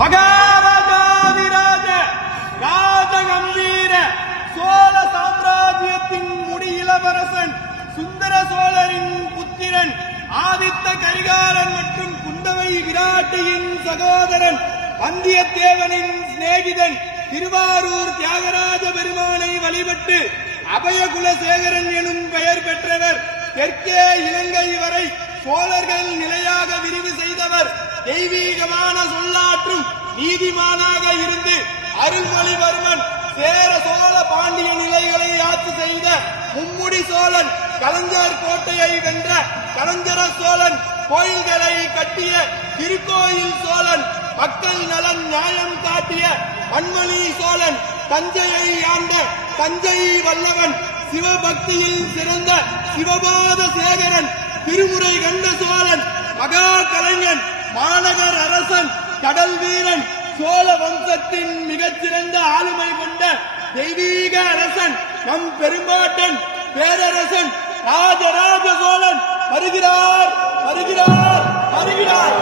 மகாராஜாதிராஜ ராஜகம்பீர சோழ சாம்ராஜ்யத்தின் முடியிலவரசன் சுந்தர சோழரின் புத்திரன் ஆதித்த கரிகாலன் மற்றும் குந்தவை விராட்டியின் சகோதரன் வந்தியத்தேவனின் சிநேகிதன் திருவாரூர் தியாகராஜ பெருமானை வழிபட்டு அபயகுலசேகரன் எனும் பெயர் பெற்றவர். தெற்கே இலங்கை வரை சோழர்கள் நிலையாக விரிவு செய்தவர். தெய்வீகமான சொல்லாற்றும் நீதிமானாக இருந்து அருள்மொழிவர்மன் சேர சோழ பாண்டிய நிலைகளை ஆட்சி செய்த மும்முடி சோழன், கலைஞர் கோட்டையை வென்ற கலைஞர சோழன், கோயில்களை கட்டிய திருக்கோயில் சோழன், மக்கள் நலன் நியாயம் காட்டிய மண்மொழி சோழன், தஞ்சையை ஆண்ட தஞ்சை வல்லவன், சிவபக்தியில் சிறந்த சிவபாத சேகரன், திருமுறை கண்ட சோழன், மகா கலைஞன், மாநகர் அரசன், கடல் வீரன், சோழ வம்சத்தின் மிகச்சிறந்த ஆளுமை கொண்ட தெய்வீக அரசன், நம் பெரும்பாட்டன் பேரரசன் ராஜராஜ சோழன் வருகிறார் வருகிறார் வருகிறார்.